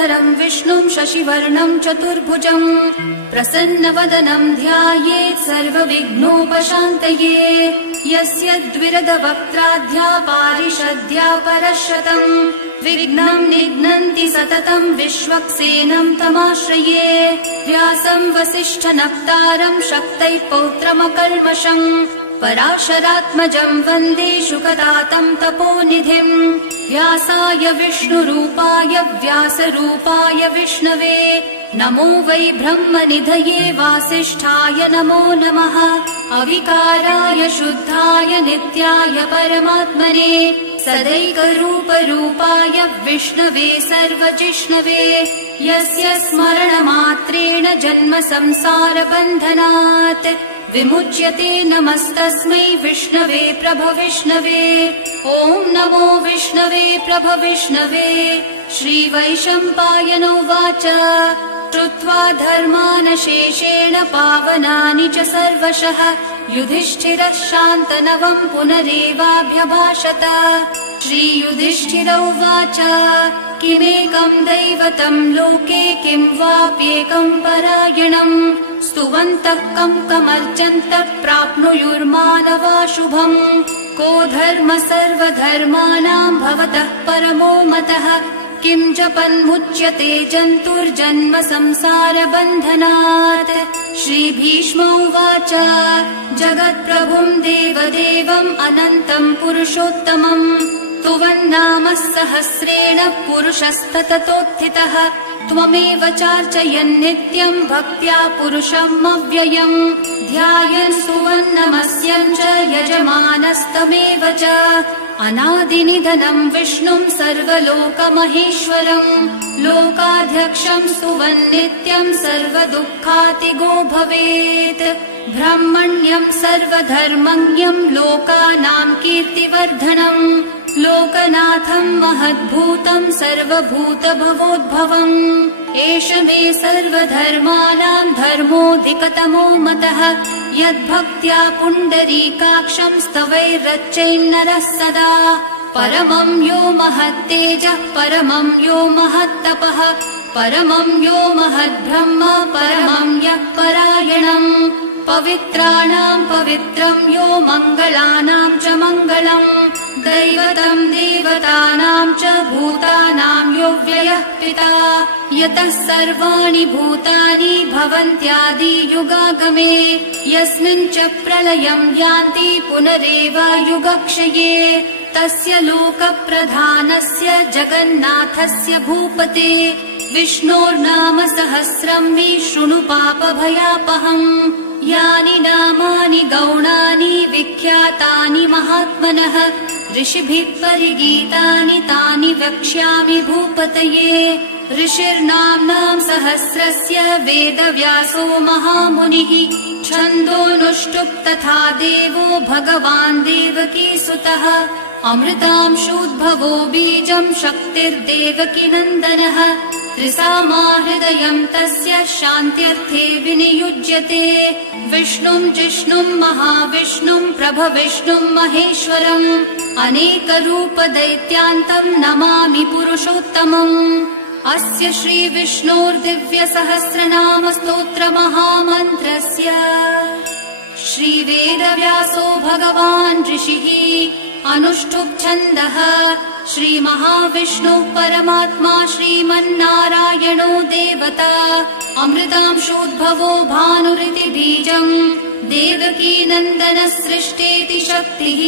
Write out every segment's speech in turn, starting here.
शुक्लाम्बरधरम् विष्णुम् शशिवर्णम् चतुर्भुजम् प्रसन्नवदनम् ध्यायेत् सर्वविघ्नोपशान्तये यस्य द्विरदवक्त्राद्या पारिषद्या परशतम् विघ्नम् निघ्नन्ति सततम् विश्वक्सेनम् तमाश्रये व्यासम् वसिष्ठनप्तारम् शक्तैः पौत्रमकल्मषम् पराशरात्मजम् वन्दे शुकदातम् तपोनिधिम् व्यासाय विष्णुरूपाय व्यासरूपाय विष्णवे नमो वै ब्रह्मनिधये वासिष्ठाय नमो नमः अविकाराय शुद्धाय नित्याय परमात्मने सदैकरूपरूपाय विष्णवे सर्वजिष्णवे यस्य स्मरणमात्रेण जन्म संसारबन्धनात् विमुच्यते नमस्तस्मै विष्णवे प्रभविष्णवे ॐ नमो विष्णवे प्रभविष्णवे श्रीवैशम्पायनोवाच श्रुत्वा धर्मानशेषेण पावनानि च सर्वशः युधिष्ठिरः शान्तनवम् पुनरेवाभ्यभाषत श्रीयुधिष्ठिर उवाच किमेकम् दैवतम् लोके किं वाप्येकम् परायणम् स्तुवन्तः कमर्चन्तः प्राप्नुयुर्मानवा शुभम् को धर्म सर्वधर्माणाम् भवतः परमो मतः किं जपन्मुच्यते जन्तुर्जन्म संसारबन्धनात् श्रीभीष्म उवाच जगत्प्रभुम् देवदेवम् अनन्तम् पुरुषोत्तमम् स्तुवन्नाम सहस्रेण पुरुषस्तततोत्थितः त्वमेव चार्चयन् नित्यम् भक्त्या पुरुषम् अव्ययम् ध्यायन् स्तुवन्नमस्यम् च यजमानस्तमेव च अनादिनिधनम् विष्णुम् सर्वलोकमहेश्वरम् लोकाध्यक्षम् स्तुवन् नित्यम् सर्वदुःखातिगो भवेत् ब्रह्मण्यम् सर्वधर्मज्ञम् लोकानाम् कीर्तिवर्धनम् लोकनाथम् महद्भूतम् सर्वभूतभवोद्भवम् एष मे सर्वधर्माणाम् धर्मोऽधिकतमो मतः यद्भक्त्या पुण्डरीकाक्षम् स्तवैरर्चयन्नरः सदा परमम् यो महत्तेजः परमम् यो महत्तपः परमम् यो महद्ब्रह्म परमम् यः परायणम् पवित्राणाम् पवित्रम् यो मङ्गलानाम् च मङ्गलम् दैवतम् देवतानाम् च भूतानाम् यो व्ययः पिता यतः सर्वाणि भूतानि भवन्त्यादियुगागमे यस्मिन् च प्रलयम् यान्ति पुनरेव युगक्षये तस्य लोकप्रधानस्य जगन्नाथस्य भूपते विष्णोर्नाम सहस्रम् मे शृणु पापभयापहम् यानि नामानि गौणानि विख्यातानि महात्मनः ऋषिभिः परिगीतानि तानि वक्ष्यामि भूपतये ऋषिर्नाम्नाम् सहस्रस्य वेदव्यासो महामुनिः छन्दोऽनुष्टुप् तथा देवो भगवान् देवकीसुतः अमृतांशूद्भवो बीजम् शक्तिर्देवकीनन्दनः त्रिसामाहृदयम् तस्य शान्त्यर्थे विनियुज्यते विष्णुम् जिष्णुम् महाविष्णुम् प्रभविष्णुम् महेश्वरम् अनेकरूपदैत्यान्तम् नमामि पुरुषोत्तमम् अस्य श्रीविष्णोर्दिव्यसहस्रनाम स्तोत्रमहामन्त्रस्य श्रीवेदव्यासो भगवान् ऋषिः अनुष्ठुप् छन्दः श्रीमहाविष्णुः परमात्मा श्रीमन्नारायणो देवता अमृतांशोद्भवो भानुरिति बीजम् देवकीनन्दन सृष्टेति शक्तिः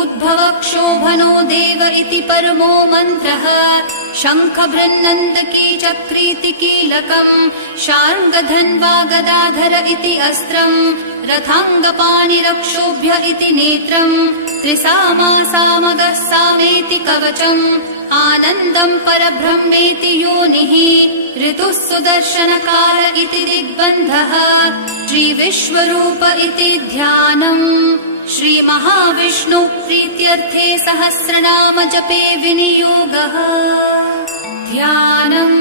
उद्भवक्षोभनो देव इति परमो मन्त्रः शङ्खबृन्नन्दकी चक्रीति कीलकम् शार्ङ्गधन्वा गदाधर इति अस्त्रम् रथाङ्गपाणिरक्षोभ्य इति नेत्रम् त्रिसामा सामगः सामेति कवचम् आनन्दम् परब्रह्मेति योनिः ऋतुः सुदर्शनकाल इति दिग्बन्धः श्रीविश्वरूप इति ध्यानम् श्रीमहाविष्णुः प्रीत्यर्थे सहस्रनाम जपे विनियोगः ध्यानम्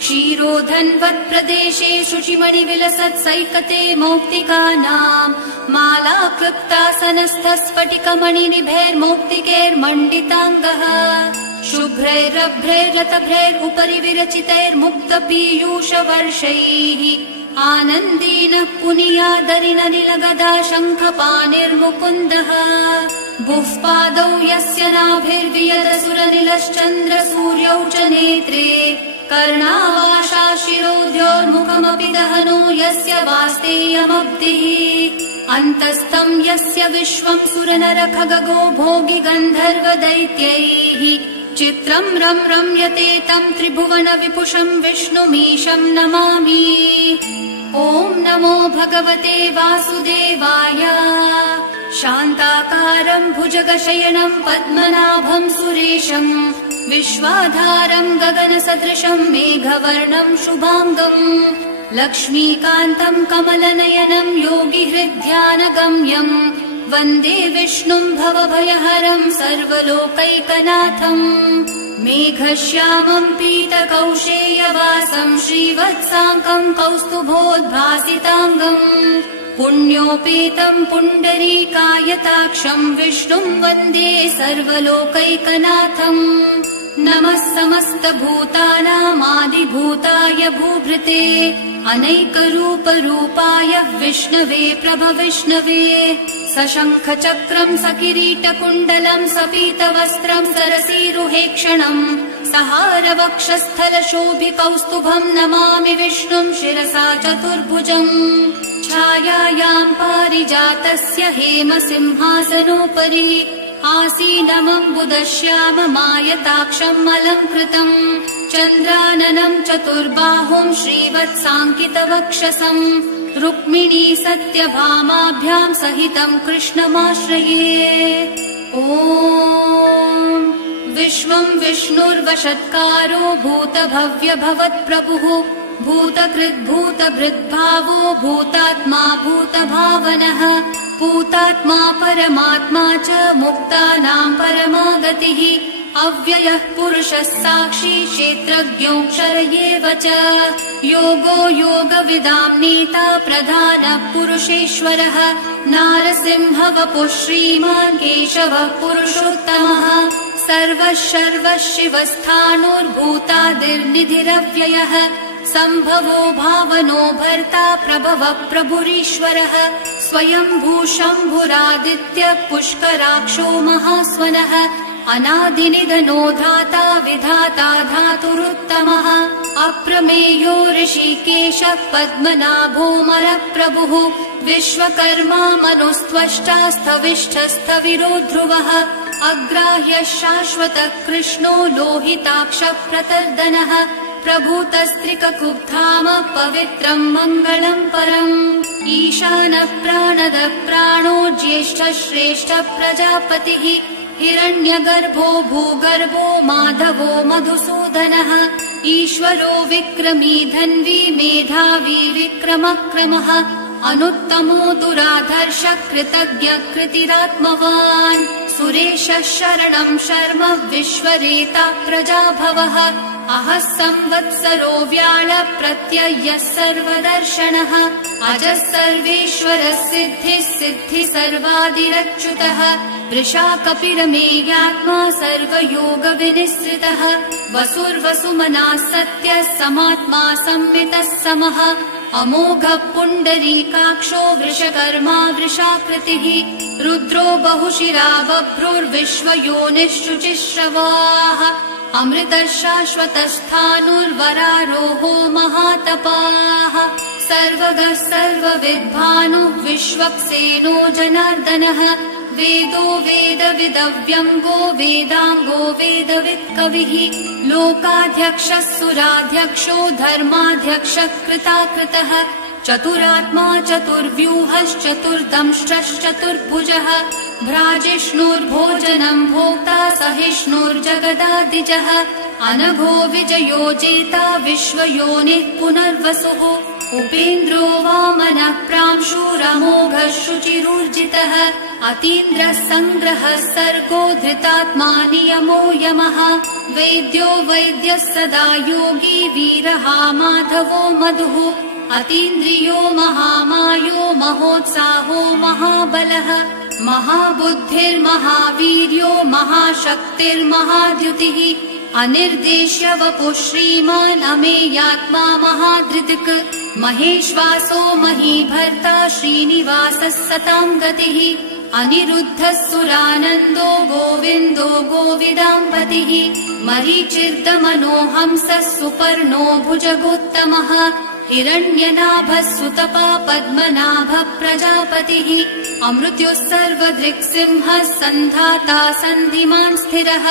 क्षीरोधन्वत्प्रदेशे शुचिमणिविलसत्सैकते मौक्तिकानाम् मालाक्लृप्तासनस्थस्फटिकमणिनिभैर्मौक्तिकैर्मण्डिताङ्गः शुभ्रैरभ्रैरतभ्रैरुपरि विरचितैर्मुक्तपीयूषवर्षैः आनन्देन पुनीयादरिननिलगदा शङ्खपाणिर्मुकुन्दः बुःपादौ यस्य नाभिर्वियदसुरनिलश्चन्द्रसूर्यौ च नेत्रे कर्णावाशा शिरोद्योर्मुखमपि दहनो यस्य वास्तेयमब्धिः अन्तस्थं यस्य विश्वं सुरनरखगगो भोगि गन्धर्वदैत्यैः चित्रं रम्यते तं त्रिभुवन विपुषं विष्णुमीशं नमामि। ॐ नमो भगवते वासुदेवाय। शान्ताकारं भुजगशयनं पद्मनाभं सुरेशं विश्वाधारं गगनसदृशं मेघवर्णं शुभाङ्गं लक्ष्मीकान्तं कमलनयनं योगिहृद्ध्यानगम्यं वन्दे विष्णुं भवभयहरं सर्वलोकैकनाथं मेघश्यामं पीतकौशेयवासं श्रीवत्साङ्कं कौस्तुभोद्भासिताङ्गं पुण्योपेतं पुण्डरीकायताक्षं विष्णुं वन्दे सर्वलोकैकनाथम्। नमः समस्तभूतानामादिभूताय भूभृते अनैकरूपरूपाय विष्णवे प्रभविष्णवे सशङ्खचक्रं सकिरीटकुण्डलं सपीतवस्त्रं सरसीरुहेक्षणं सहारवक्षस्थलशोभिकौस्तुभं नमामि विष्णुं शिरसा चतुर्भुजम् छायायां पारिजातस्य हेमसिंहासनोपरि आसीनमम्बुदश्याममायताक्षम् अलङ्कृतम् चन्द्राननं चतुर्बाहुं श्रीवत्साङ्कितवक्षसं रुक्मिणी सत्यभामाभ्यां सहितं कृष्णमाश्रये। ॐ विश्वं विष्णुर्वषत्कारो भूतभव्यभवत्प्रभुः भूतकृद्भूतभृद्भावो भूतात्मा भूतभावनः भूतात्मा परमात्मा च मुक्तानां परमागतिः अव्ययः पुरुषः साक्षी क्षेत्रज्ञोऽक्षर एव च योगो योगविदां नेता प्रधानः पुरुषेश्वरः नारसिंहवपुः श्रीमान् केशवः पुरुषोत्तमः सर्वः शर्वः शिवस्थाणोर्भूतादिर्निधिरव्ययः सम्भवो भावनो भर्ता प्रभवः प्रभुरीश्वरः स्वयंभू शम्भुरादित्य पुष्कराक्षो महास्वनः अनादिनिधनो धाता विधाता धातुरुत्तमः अप्रमेयो ऋषिकेशः पद्मनाभोऽमरप्रभुः विश्वकर्मा मनुस्त्वष्टा स्थविष्ठस्थविरो ध्रुवः अग्राह्यः शाश्वतः कृष्णो लोहिताक्षः प्रतर्दनः प्रभूतस्त्रिककुब्धाम पवित्रं मङ्गलं परम् ईशानः प्राणदः प्राणो ज्येष्ठः श्रेष्ठः प्रजापतिः हिरण्यगर्भो भूगर्भो माधवो मधुसूदनः ईश्वरो विक्रमी धन्वी मेधावी विक्रमक्रमः अनुत्तमो दुराधर्षः कृतज्ञः कृतिरात्मवान् सुरेशः शरणं शर्म विश्वरेता प्रजाभवः अहः संवत्सरो व्याळ प्रत्ययः सर्वदर्शनः अजः सर्वेश्वरः सिद्धिः सिद्धिः सर्वादिरच्युतः वृषाकपिरमेयात्मा सर्वयोगविनिश्रितः वसुर्वसुमनः सत्यः समात्मा संवितः समः अमोघः पुण्डरीकाक्षो वृषकर्मा वृषाकृतिः रुद्रो बहुशिरा बभ्रुर्विश्वयोनिः शुचिश्रवाः अमृतः शाश्वतस्थाणुर्वरारोहो महातपाः सर्वगः सर्वविद्भानुः विश्वक्सेनो जनार्दनः वेदो वेदविदव्यङ्गो वेदाङ्गो वेदवित्कविः लोकाध्यक्षः सुराध्यक्षो धर्माध्यक्षः कृताकृतः चतुरात्मा चतुर्व्यूहश्चतुर्दंष्ट्रश्चतुर्भुजः भ्राजिष्णुर्भोजनं भोक्ता सहिष्णुर्जगदादिजः अनघो विजयो जेता विश्वयोनिः पुनर्वसुः उपेन्द्रो वामनः प्रांशुरमोघः शुचिरूर्जितः अतीन्द्रः सङ्ग्रहः सर्गो धृतात्मा नियमो यमः वैद्यो वैद्यः सदा योगी वीरः माधवो मधुः अतीन्द्रियो महामायो महोत्साहो महाबलः महाबुद्धिर्महावीर्यो महाशक्तिर्महाद्युतिः अनिर्देश्य वपुः श्रीमान् अमेयात्मा महाधृतिक् महेश्वासो महीभर्ता श्रीनिवासः सतां गतिः अनिरुद्धः सुरानन्दो गोविन्दो गोविदाम्पतिः मरीचिर्दमनोहंसः सुपर्णो भुजगोत्तमः हिरण्यनाभः सुतपा पद्मनाभः प्रजापतिः अमृत्युः सर्वदृक्सिंहः सन्धाता सन्धिमान् स्थिरः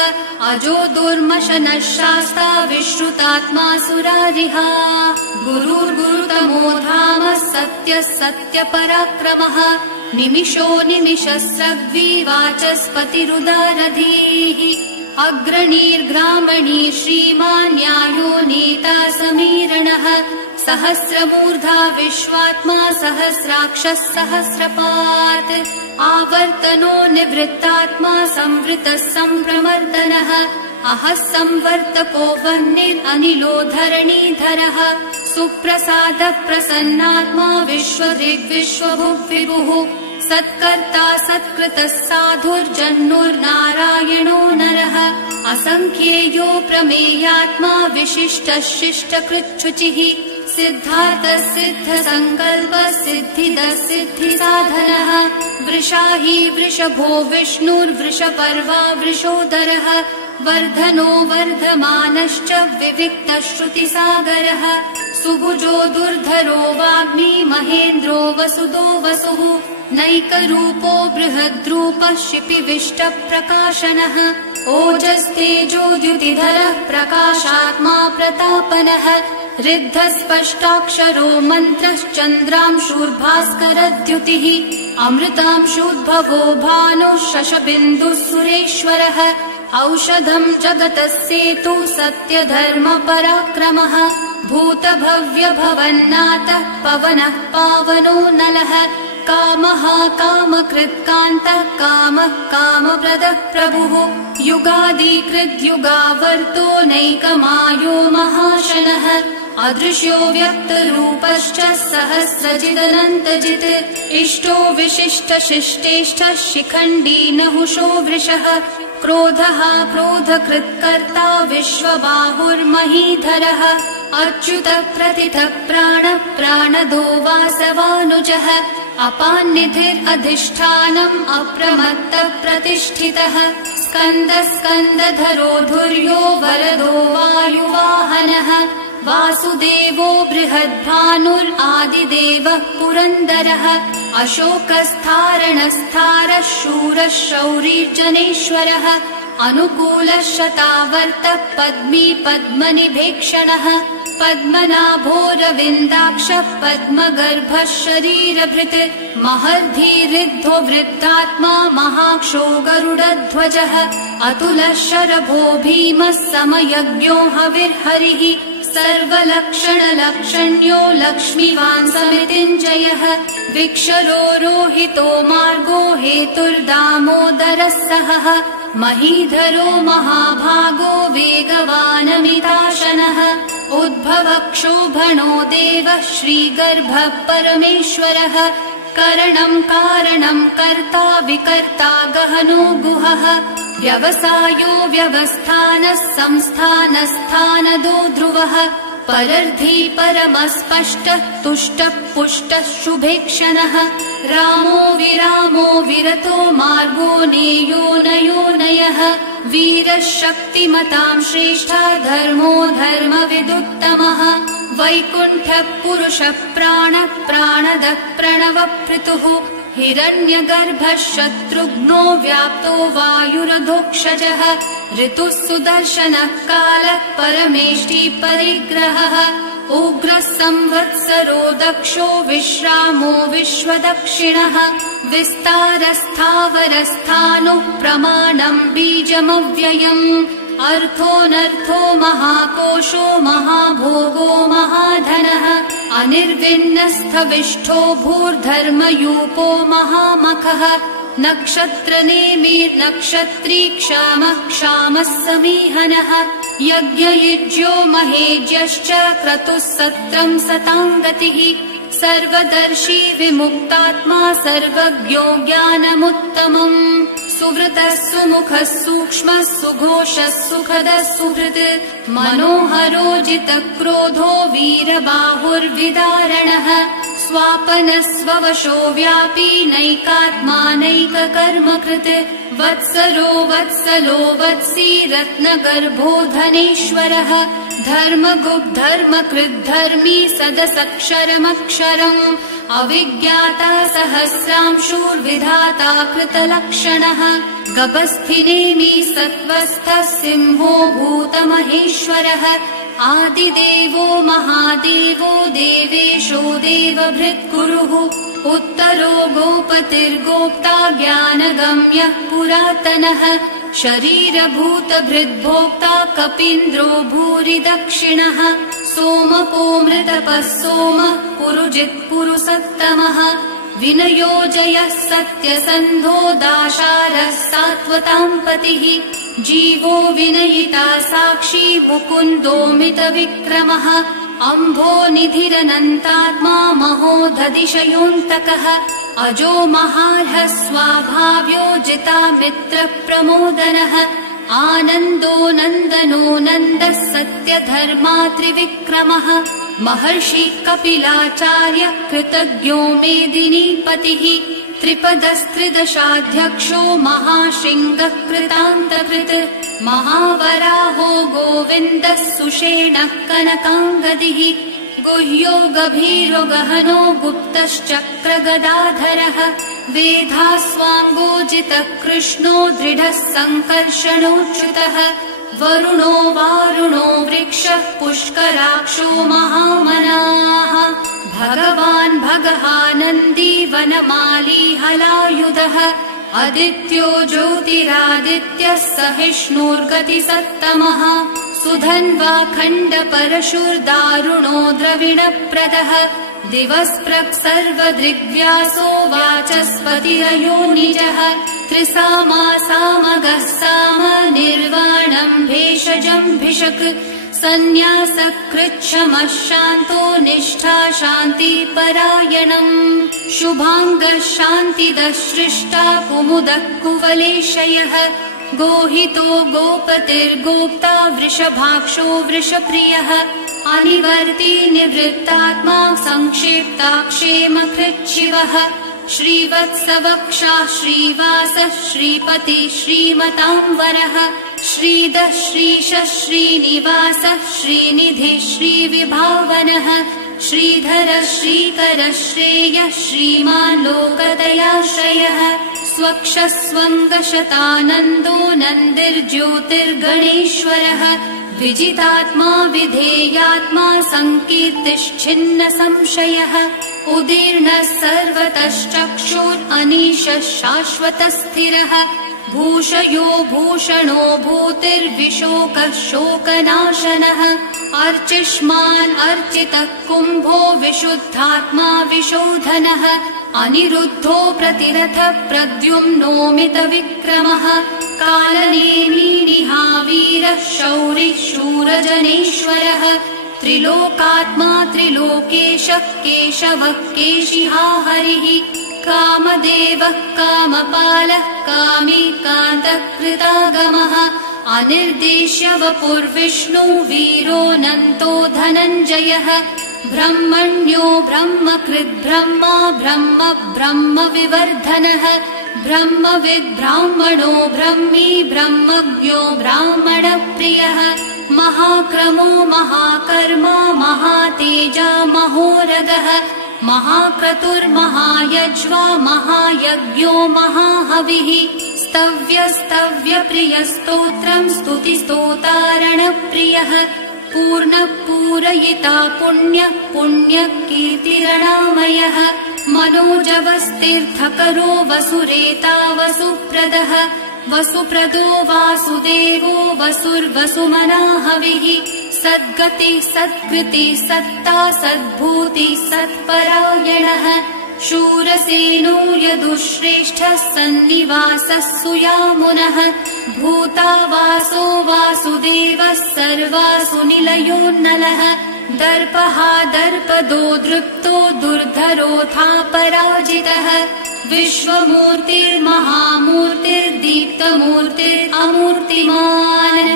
अजो दुर्मशनः शास्ता विश्रुतात्मा सुरारिहा गुरुर्गुरुतमो धामः सत्यः सत्यपराक्रमः निमिषो निमिषस्रग्वी वाचस्पतिरुदारधीः अग्रणीर्ग्रामणी श्रीमान् न्यायो नेता समीरणः सहस्रमूर्धा विश्वात्मा सहस्राक्षः सहस्रपात् आवर्तनो निवृत्तात्मा संवृतः सम्प्रमर्दनः अहः संवर्तको वह्निरनिलो धरणीधरः सुप्रसादः प्रसन्नात्मा विश्वदृग्विश्वभुग्विभुः सत्कर्ता सत्कृतः साधुर्जन्नुर्नारायणो नरः असंख्येयो प्रमेयात्मा विशिष्टः शिष्टकृच्छुचिः सिद्धार्थः सिद्धसङ्कल्पः सिद्धिदः सिद्धिसाधनः वृषाही वृषभो विष्णुर्वृषपर्वा वृषोदरः वर्धनो वर्धमानश्च विविक्तः श्रुतिसागरः सुभुजो दुर्धरो वाग्मी महेन्द्रो वसुदो वसुः नैकरूपो बृहद्रूपः शिपिविष्टप्रकाशनः ओजस्तेजोद्युतिधरः प्रकाशात्मा प्रतापनः ऋद्धः स्पष्टाक्षरो मन्त्रश्चन्द्रांशुर्भास्करद्युतिः अमृतांशुद्भवो भानुः शशबिन्दुः सुरेश्वरः औषधम् जगतः सेतुः सत्यधर्मपराक्रमः भूतभव्यभवन्नाथः पवनः पावनो नलः कामः कामकृत्कान्तः कामः कामप्रदः प्रभुः युगादिकृद्युगावर्तो नैकमायो महाशनः अदृश्यो व्यक्तरूपश्च सहस्रजिदनन्तजित् इष्टो विशिष्टशिष्टेष्टः शिखण्डी नहुषो वृषः क्रोधः क्रोधकृत्कर्ता विश्वबाहुर्महीधरः अच्युतः प्रथितः प्राणः प्राणदो वासवानुजः अपान्निधिरधिष्ठानम् अप्रमत्तः प्रतिष्ठितः स्कन्दः स्कन्दधरो धुर्यो वरदो वायुवाहनः वासुदेवो बृहद्भानुरादिदेवः पुरन्दरः अशोकस्थारणस्थारः शूरः शौरीर्जनेश्वरः अनुकूलः शतावर्तः पद्मी पद्मनिभेक्षणः पद्मनाभोरविन्दाक्षः पद्मगर्भः शरीरभृत् महर्धिरिद्धो वृत्तात्मा महाक्षो गरुडध्वजः अतुलः शरभो भीमः समयज्ञो हविर्हरिः सर्वलक्षणलक्षण्यो लक्ष्मीवान् समितिञ्जयः विक्षरो रोहितो मार्गो हेतुर्दामोदरः सहः महीधरो महाभागो वेगवानमिताशनः उद्भवक्षोभणो देवः श्रीगर्भः परमेश्वरः करणम् कारणम् कर्ता विकर्ता गहनो गुहः व्यवसायो व्यवस्थानः संस्थानस्थानदो ध्रुवः परर्धी परमस्पष्टः तुष्टः पुष्टः शुभेक्षणः रामो विरामो विरतो मार्गो नेयो नयोनयः वीरः शक्तिमतां श्रेष्ठः धर्मो धर्मविदुत्तमः वैकुण्ठः पुरुषः प्राणः प्राणदः प्रणवपृतुः हिरण्यगर्भः शत्रुघ्नो व्याप्तो वायुरधोक्षजः ऋतुः सुदर्शनः कालः परमेष्टि परिग्रहः उग्रः संवत्सरो दक्षो विश्रामो विश्वदक्षिणः विस्तारस्थावरस्थाणुः प्रमाणम् बीजमव्ययम् अर्थोऽनर्थो महाकोशो महाभोगो महाधनः अनिर्विण्णस्थविष्ठो भूर्धर्मयूपो महामखः नक्षत्रनेमिर्नक्षत्री क्षामः क्षामः समीहनः यज्ञयुज्यो महेज्यश्च क्रतुः सत्रम् सतां गतिः सर्वदर्शी विमुक्तात्मा सर्वज्ञो ज्ञानमुत्तमम् सुवृतः सुमुखः सूक्ष्मः सुघोषः सुखदः सुहृत् मनोहरो जितक्रोधो वीरबाहुर्विदारणः स्वापनः स्ववशो व्यापी नैकात्मा नैककर्मकृत् वत्सरो वत्सलो वत्सी रत्नगर्भो धनेश्वरः धर्मगुप्धर्मकृद्धर्मी सदसक्षरमक्षरम् अविज्ञाता सहस्रांशुर्विधाता कृतलक्षणः गभस्थिनेमि सत्त्वस्थः सिंहो भूतमहेश्वरः आदिदेवो महादेवो देवेशो देवभृत्कुरुः उत्तरो गोपतिर्गोप्ता ज्ञानगम्यः पुरातनः शरीरभूतभृद्भोक्ता कपीन्द्रो भूरि दक्षिणः सोमपोमृतपः सोमः पुरुजित्पुरुसत्तमः विनयोजयः सत्यसन्धो दाशारः सात्वताम् पतिः जीवो विनयिता साक्षी मुकुन्दोमितविक्रमः अम्भो निधिरनन्तात्मा महोदधिशयोऽन्तकः अजो महार्हः स्वाभाव्यो जितामित्रप्रमोदनः आनन्दो नन्दनो नन्दः सत्यधर्मा त्रिविक्रमः महर्षि कपिलाचार्य कृतज्ञो मेदिनीपतिः त्रिपदस्त्रिदशाध्यक्षो महाशृङ्गः कृतान्तकृत् महावराहो गोविन्दः सुषेणः कनकाङ्गदिः गुह्यो गभीरो गहनो गुप्तश्चक्रगदाधरः वेधास्वाङ्गोजितः कृष्णो दृढः सङ्कर्षणोच्युतः वरुणो वारुणो वृक्षः पुष्कराक्षो महामनाः भगवान् भगहानन्दी वनमाली हलायुधः आदित्यो ज्योतिरादित्यः सहिष्णुर्गतिसत्तमः सुधन्वा खण्डपरशुर्दारुणो द्रविणप्रदः दिवस्प्रक् सर्वदृग्व्यासो वाचस्पतिरयोनिजः त्रिसामासामगः साम निर्वाणम् भेषजम् भिषक् सन्न्यासकृच्छमः शान्तो निष्ठा शान्तिपरायणम् शुभाङ्गः शान्तिदः सृष्टा कुमुदः कुवलेशयः गोहितो गोपतिर्गोप्ता वृषभाक्षो वृषप्रियः अनिवर्ती निवृत्तात्मा संक्षेप्ताक्षेमकृच्छिवः श्रीवत्सवक्षा श्रीवासः श्रीपति श्रीमताम्बरः श्रीदः श्रीशः श्रीनिवासः श्रीनिधिः श्रीविभावनः श्रीधरः श्रीकरः श्रेयः श्रीमान् लोकदयाश्रयः स्वक्षस्वङ्गशतानन्दो नन्दिर्ज्योतिर्गणेश्वरः विजितात्मा विधेयात्मा सङ्कीर्तिश्छिन्न संशयः उदीर्णः सर्वतश्चक्षुरनीशः शाश्वतः स्थिरः भूषयो भूषणो भूतिर्विशोकः शोकनाशनः अर्चिष्मान् अर्चितः कुम्भो विशुद्धात्मा विशोधनः अनिरुद्धो प्रतिरथः प्रद्युम्नोमितविक्रमः कालनेमिनिहावीरः शौरिः शूरजनेश्वरः त्रिलोकात्मा त्रिलोकेशः केशवः केशिहा हरिः कामदेवः कामपालः कामी कान्तः कृतागमः अनिर्देश्य वपुर्विष्णु वीरोऽनन्तो धनञ्जयः ब्रह्मण्यो ब्रह्मकृद्ब्रह्मा ब्रह्म ब्रह्मविवर्धनः ब्रह्मविद् ब्राह्मणो ब्रह्मी ब्रह्मज्ञो ब्राह्मणप्रियः महाक्रमो महाकर्मा महातेजा महोरगः महाक्रतुर्महायज्वा महायज्ञो महाहविः स्तव्यस्तव्यप्रियस्तोत्रम् स्तुतिस्तोतारणप्रियः पूर्णः पूरयिता पुण्यः पुण्यः कीर्तिरणामयः मनोजवस्तीर्थकरो वसुरेता वसुप्रदः वसुप्रदो वासुदेवो वसुर्वसुमनाहविः सद्गतिः सत्कृतिः सत्ता सद्भूतिः सत्परायणः शूरसेनो यदुश्रेष्ठः सन्निवासः सुयामुनः भूतावासो वासुदेवः सर्वासु निलयोन्नलः दर्पहा दर्पदो दृप्तो दुर्धर्षो धनुर्धरोऽथापराजितः विश्वमूर्तिर्महामूर्तिर्दीप्तमूर्तिरमूर्तिमान्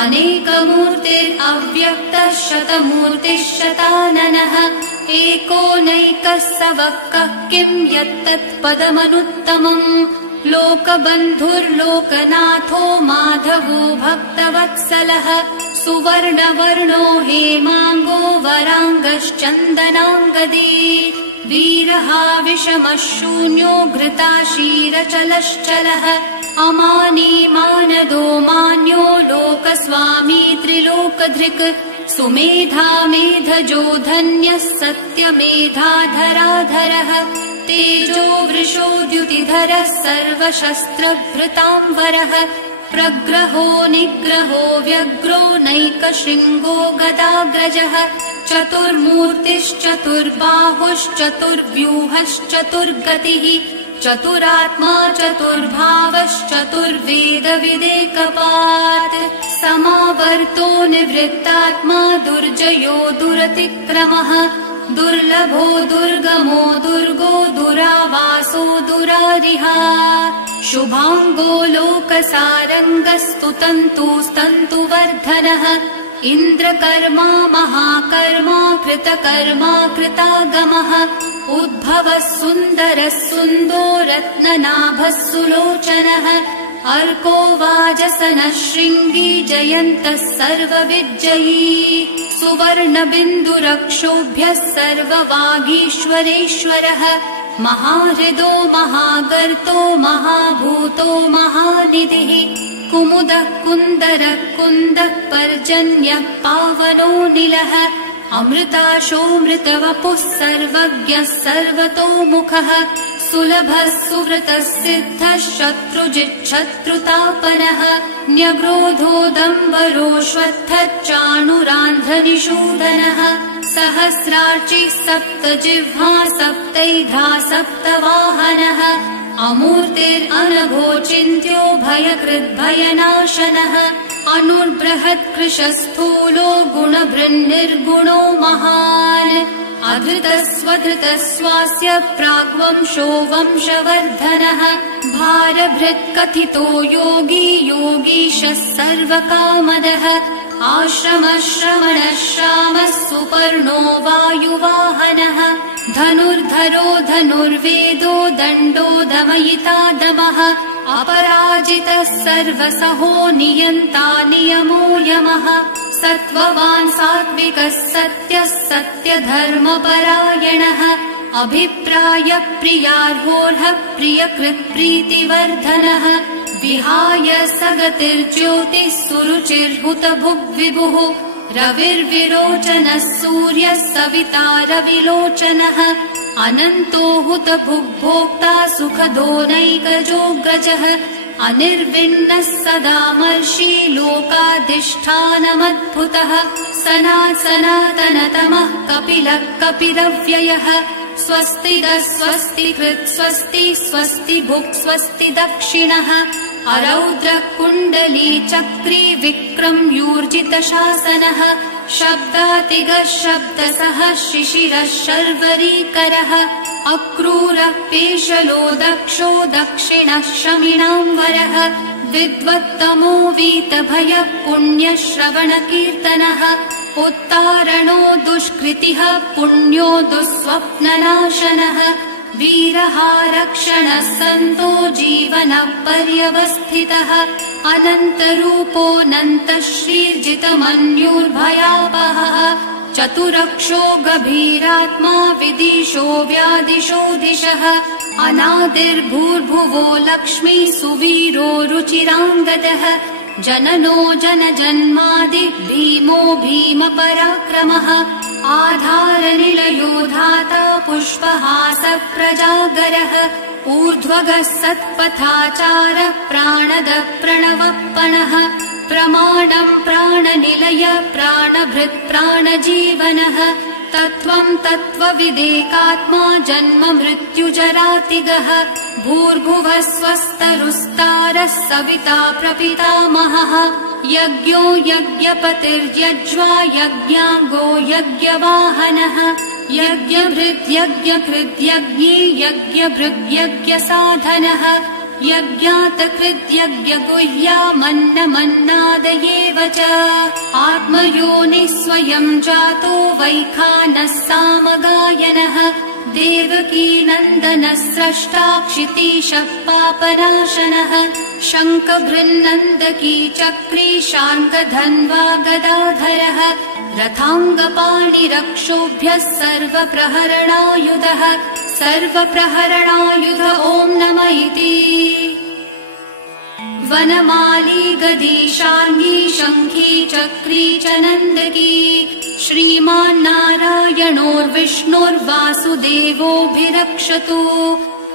अनेकमूर्तिरव्यक्तः शतमूर्तिः शताननः एकोनैकः स वक्कः किं यत्तत्पदमनुत्तमम् लोकबन्धुर्लोकनाथो माधवो भक्तवत्सलः सुवर्णवर्णो हेमाङ्गो वराङ्गश्चन्दनाङ्गदी वीरहा विषमः शून्यो घृताशीरचलश्चलः अमानी मानदो मान्यो लोकस्वामी त्रिलोकधृक् सुमेधा मेधजो धन्यः सत्यमेधाधराधरः तेजो वृषो द्युतिधरः सर्वशस्त्रभृताम्बरः प्रग्रहो निग्रहो व्यग्रो नैकशृङ्गो गदाग्रजः चतुर्मूर्तिश्चतुर्बाहुश्चतुर्व्यूहश्चतुर्गतिः चतुरात्मा चतुर्भावश्चतुर्वेदविदेकपात् समावर्तो निवृत्तात्मा दुर्जयो दुरतिक्रमः दुर्लभो दुर्गमो दुर्गो दुरावासो दुरारिहा शुभाङ्गो लोकसारङ्गस्तुतन्तुस्तन्तुवर्धनः इन्द्रकर्मा महाकर्मा कृतकर्मा कृतागमः उद्भवः सुन्दरः सुन्दो रत्ननाभः सुलोचनः अर्को वाजसनः शृङ्गी जयन्तः सर्वविजयी सुवर्णबिन्दुरक्षोभ्यः सर्ववागीश्वरेश्वरः महाहृदो महागर्तो महाभूतो महानिधिः कुमुदः कुन्दरः कुन्दः पर्जन्यः पावनो निलः अमृताशोऽमृतवपुः सर्वज्ञः सर्वतोमुखः सुलभः सुव्रतः सिद्धः शत्रुजिच्छत्रुतापनः न्यग्रोधोदम्बरोऽश्वत्थः चाणुरान्ध्रनिषूदनः सहस्रार्चिः सप्तजिह्वा सप्तैधा सप्तवाहनः अमूर्तिरनघोचिन्त्यो भयकृद्भयनाशनः अनुर्बृहत्कृशस्थूलो गुणभृन्निर्गुणो महान् अधृतस्वधृतस्वास्य प्राग्वंशो वंशवर्धनः भारभृत्कथितो योगी योगीशः सर्वकामदः आश्रमश्रमणः श्रामः सुपर्णो वायुवाहनः धनुर्धरो धनुर्वेदो दण्डो दमयिता दमः अपराजितः सर्वसहो नियन्ता नियमो यमः सत्त्ववान् सात्विकः सत्यः सत्यधर्मपरायणः अभिप्रायप्रियार्होर्हः प्रियकृत्प्रीतिवर्धनः विहाय सगतिर्ज्योतिः सुरुचिर्हुतभुग्विभुः रविर्विरोचनः सूर्यः सविता रविलोचनः अनन्तो हुतभुग्भोक्ता सुखदो नैकजोऽग्रजः अनिर्विण्णः सदामर्षि लोकाधिष्ठानमद्भुतः सनातनतमः कपिलः कपिरव्ययः स्वस्तिदः स्वस्तिकृत् स्वस्ति स्वस्ति भुक् स्वस्ति दक्षिणः अरौद्रः कुण्डली चक्री विक्रम्यूर्जितशासनः शब्दातिगः शब्दसः शिशिरः शर्वरीकरः अक्रूरः पेशलो दक्षो दक्षिणः शमिनाम्बरः विद्वत्तमो वीतभयः पुण्यश्रवणकीर्तनः उत्तारणो दुष्कृतिः पुण्यो दुःस्वप्ननाशनः वीरहारक्षणः सन्तो जीवनः पर्यवस्थितः अनन्तरूपोऽनन्तः श्रीर्जितमन्युर्भयापहः चतुरक्षो गभीरात्मा विदिशो व्यादिशो दिशः अनादिर्भूर्भुवो लक्ष्मी सुवीरो रुचिराङ्गदः जननो जनजन्मादि भीमो भीमपराक्रमः आधारनिलयो धाता पुष्पहासः प्रजागरः ऊर्ध्वगः सत्पथाचारः प्राणदः प्रणवप्पणः प्रमाणम् प्राणनिलय प्राणभृत् प्राणजीवनः तत्त्वम् तत्त्वविदेकात्मा जन्म मृत्युजरातिगः भूर्भुवः स्वस्तरुस्तारः सविता प्रपितामहः यज्ञो यज्ञपतिर्यज्वा यज्ञाङ्गो यज्ञवाहनः यज्ञभृद्यज्ञकृद्यज्ञे यज्ञभृग्यज्ञसाधनः यज्ञातकृद्यज्ञगुह्यामन्नमन्नादयेव च आत्मयोनिः स्वयं जातो वैखानः सामगायनः देवकीनन्दनः स्रष्टा क्षितीशः पापनाशनः शङ्खभृन्नन्दकी चक्री शार्ङ्गधन्वा गदाधरः रथाङ्गपाणिरक्षोभ्यः सर्वप्रहरणायुधः सर्वप्रहरणायुध ॐ नमः इति वनमाली गदी शार्ङ्गी शङ्खी चक्री च नन्दकी श्रीमान्नारायणोर्विष्णुर्वासुदेवोऽभिरक्षतु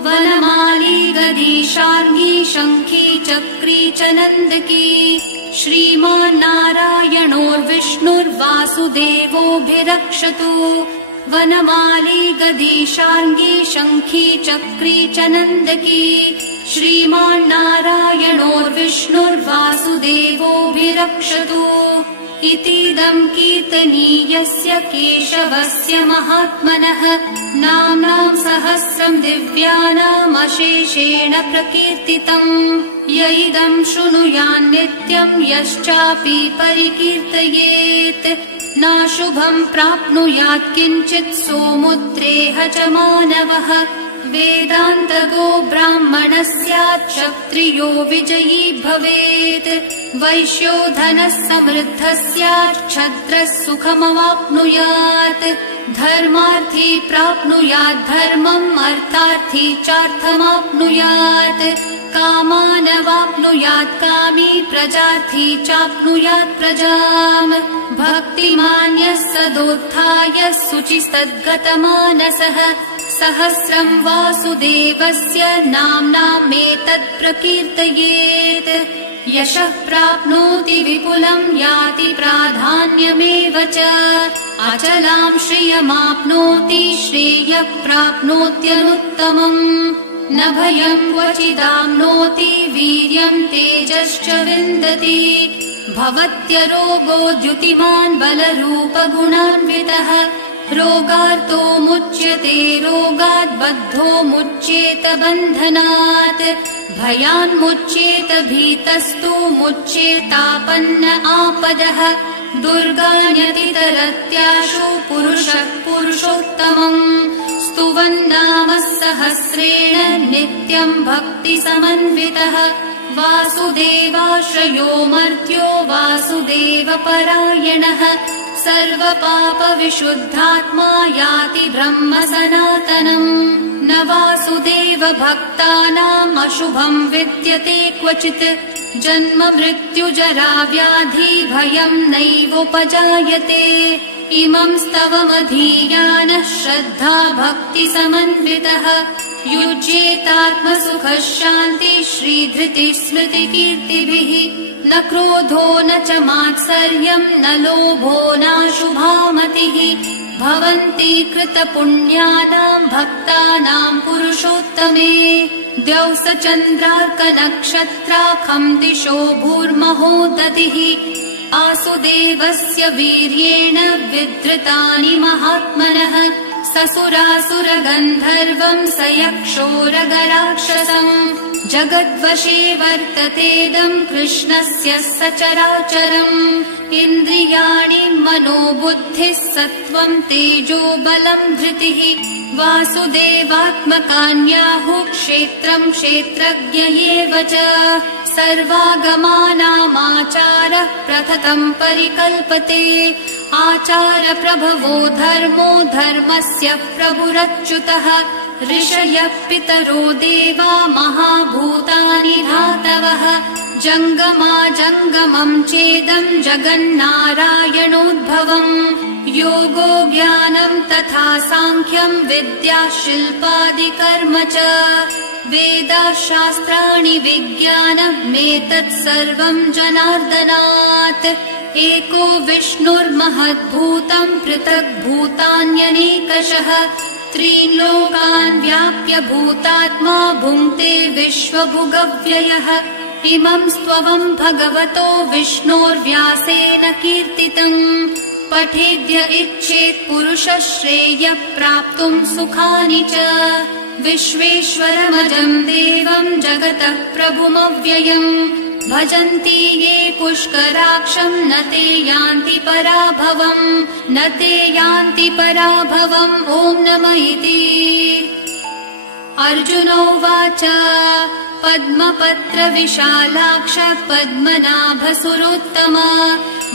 वनमाली गदी शार्ङ्गी शङ्खी चक्री च नन्दकी श्रीमान्नारायणोर्विष्णुर्वासुदेवोऽभिरक्षतु वनमाली गदी शार्ङ्गी शङ्खी चक्री च नन्दकी श्रीमान्नारायणोर्विष्णुर्वासुदेवोऽभिरक्षतु इतीदं कीर्तनीयस्य केशवस्य महात्मनः नाम्नां सहस्रं दिव्यानामशेषेण प्रकीर्तितम् य इदं शृणुयान्नित्यं यश्चापि परिकीर्तयेत् नाशुभं प्राप्नुयात् किञ्चित् सोमुद्रेह च मानवः वेदान्तगो ब्राह्मणः स्यात् क्षत्रियो विजयी भवेत् वैश्यो धनः समृद्धः स्यात् क्षत्रः सुखमवाप्नुयात् धर्मार्थी प्राप्नुयात् धर्मम् अर्थार्थी चार्थमाप्नुयात् कामानवाप्नुयात् कामी प्रजार्थी चाप्नुयात् प्रजाम् भक्तिमान्यः सदोत्थाय शुचिस्तद्गतमानसः सहस्रं वासुदेवस्य नाम्नामेतत् प्रकीर्तयेत् यशः प्राप्नोति विपुलं याति प्राधान्यमेव च अचलां श्रियमाप्नोति श्रेयः प्राप्नोत्यनुत्तमम् न भयं क्वचिदाप्नोति वीर्यं तेजश्च विन्दति भवत्यरोगो द्युतिमान् बलरूपगुणान्वितः रोगार्तो मुच्यते रोगात् बद्धो मुच्येत बन्धनात् भयान्मुच्येत भीतस्तु मुच्येतापन्न आपदः दुर्गान्यतितरत्याशु पुरुषः पुरुषोत्तमम् स्तुवन्नाम सहस्रेण नित्यं भक्तिसमन्वितः वासुदेवाश्रयो मर्त्यो वासुदेवपरायणः सर्वपापविशुद्धात्मा याति ब्रह्म सनातनम् न वासुदेव भक्तानाम् अशुभं विद्यते क्वचित् जन्म मृत्युजरा व्याधि भयं नैवोपजायते इमं स्तवमधीयानः श्रद्धा भक्तिसमन्वितः युज्येतात्मसुखः शान्तिः श्रीधृतिः स्मृतिकीर्तिभिः न क्रोधो न च मात्सर्यं न लोभो नाशुभामतिः भवन्ति कृतपुण्यानां भक्तानां पुरुषोत्तमे द्यौस चन्द्रार्कनक्षत्राखं दिशो भूर्महोदधिः आसुदेवस्य वीर्येण विधृतानि महात्मनः ससुरासुरगन्धर्वं स यक्षोरगराक्षसम् जगद्वशे वर्ततेदं कृष्णस्य सचराचरम् इन्द्रियाणि मनोबुद्धिः सत्त्वं तेजो बलं धृतिः वासुदेवात्मकान्याहुः क्षेत्रं क्षेत्रज्ञ एव च सर्वागमानामाचारः प्रथतं परिकल्पते आचारप्रभवो धर्मो धर्मस्य प्रभुरच्युतः ऋषयः पितरो देवा महाभूतानि धातवः जङ्गमाजङ्गमं चेदं जगन्नारायणोद्भवम् योगो ज्ञानं तथा साङ्ख्यं विद्या शिल्पादिकर्म च वेदाः शास्त्राणि विज्ञानमेतत् सर्वं जनार्दनात् एको विष्णुर्महद्भूतं पृथग्भूतान्यनेकशः त्रीन् लोकान् व्याप्य भूतात्मा भुङ्क्ते विश्वभुगव्ययः इमं स्त्वं भगवतो विष्णोर्व्यासेन कीर्तितम् पठेद्य इच्छेत् पुरुषः श्रेयः प्राप्तुम् सुखानि च विश्वेश्वरमजम् देवम् जगतः प्रभुमव्ययम् भजन्ति ये पुष्कराक्षम् न ते यान्ति पराभवम् न ते यान्ति पराभवम् ॐ नमः इति। अर्जुन उवाच पद्मपत्रविशालाक्ष पद्मनाभसुरोत्तम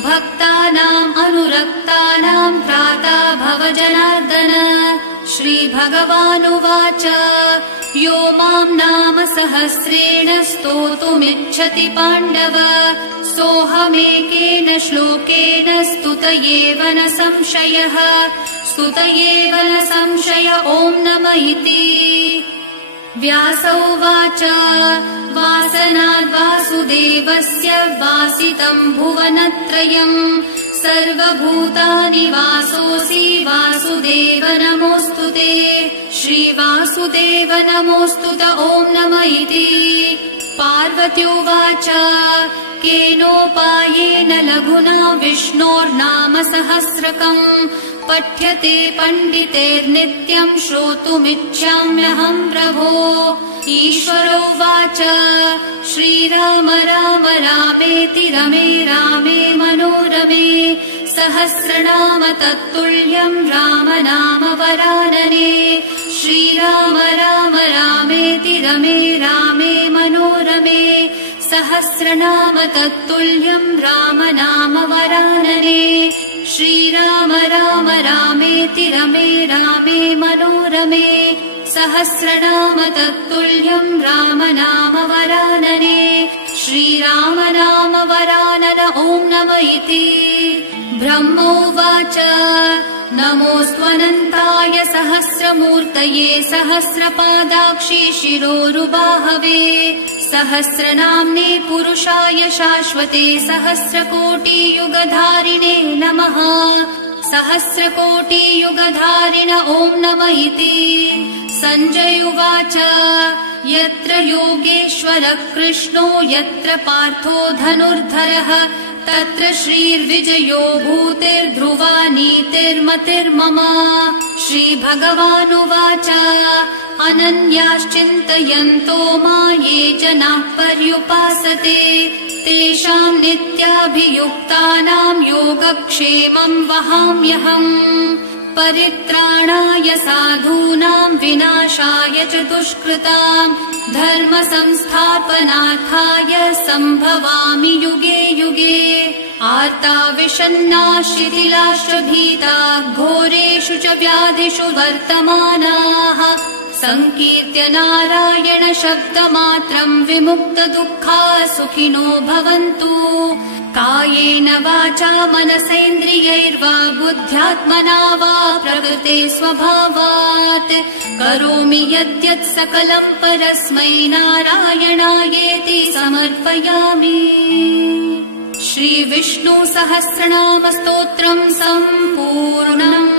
भक्तानाम् अनुरक्तानाम् भ्राता भव जनार्दन। श्रीभगवानुवाच यो माम् नाम सहस्रेण स्तोतुमिच्छति पाण्डव सोऽहमेकेन श्लोकेन स्तुतयेव न संशयः स्तुतयेव न संशय ॐ नमः इति। व्यास उवाच वासनाद्वासुदेवस्य वासितम् भुवनत्रयम् सर्वभूतानि वासोऽसि वासुदेव नमोऽस्तु ते। श्रीवासुदेव नमोऽस्तु त ॐ नमः इति। पार्वत्युवाच केनोपायेन लघुना विष्णोर्नाम सहस्रकम् पठ्यते पण्डितैर्नित्यम् श्रोतुमिच्छाम्यहम् प्रभो। ईश्वरोवाच श्रीराम राम रामेति रमे रामे मनोरमे सहस्रनाम तत्तुल्यम् राम नाम वरानने। श्रीराम राम रामेति रमे रामे मनोरमे सहस्रनाम तत्तुल्यम् राम नाम वरानने। श्रीराम राम रामेति रमे रामे मनोरमे सहस्रनाम तत्तुल्यम् राम नाम वरानने। श्रीराम नाम वरानन ॐ नमः इति। ब्रह्मोवाच नमोऽस्त्वनन्ताय सहस्रमूर्तये सहस्रपादाक्षि शिरोरुबाहवे सहस्रनाम्ने पुरुषाय शाश्वते सहस्रकोटियुगधारिणे नमः। सहस्रकोटियुगधारिण ॐ नमः इति। सञ्जय उवाच यत्र योगेश्वरः कृष्णो यत्र पार्थो धनुर्धरः तत्र श्रीर्विजयो भूतिर्ध्रुवा नीतिर्मतिर्मम। श्रीभगवानुवाच अनन्याश्चिन्तयन्तो मा ये जनाः पर्युपासते तेषाम् नित्याभियुक्तानाम् योगक्षेमम् वहाम्यहम्। परित्राणाय साधूनाम् विनाशाय च दुष्कृताम् धर्म संस्थापनार्थाय सम्भवामि युगे युगे। आर्ता विषण्णा शिथिलाश्च भीता घोरेषु च व्याधिषु वर्तमानाः संकीर्त्य नारायण शब्दमात्रम् विमुक्तदुःखाः सुखिनो भवन्तु। कायेन वाचा मनसेन्द्रियैर्वा बुद्ध्यात्मना वा प्रकृते स्वभावात् करोमि यद्यत् सकलम् परस्मै नारायणायेति समर्पयामि। श्रीविष्णु सहस्रनाम स्तोत्रम् सम्पूर्णम्।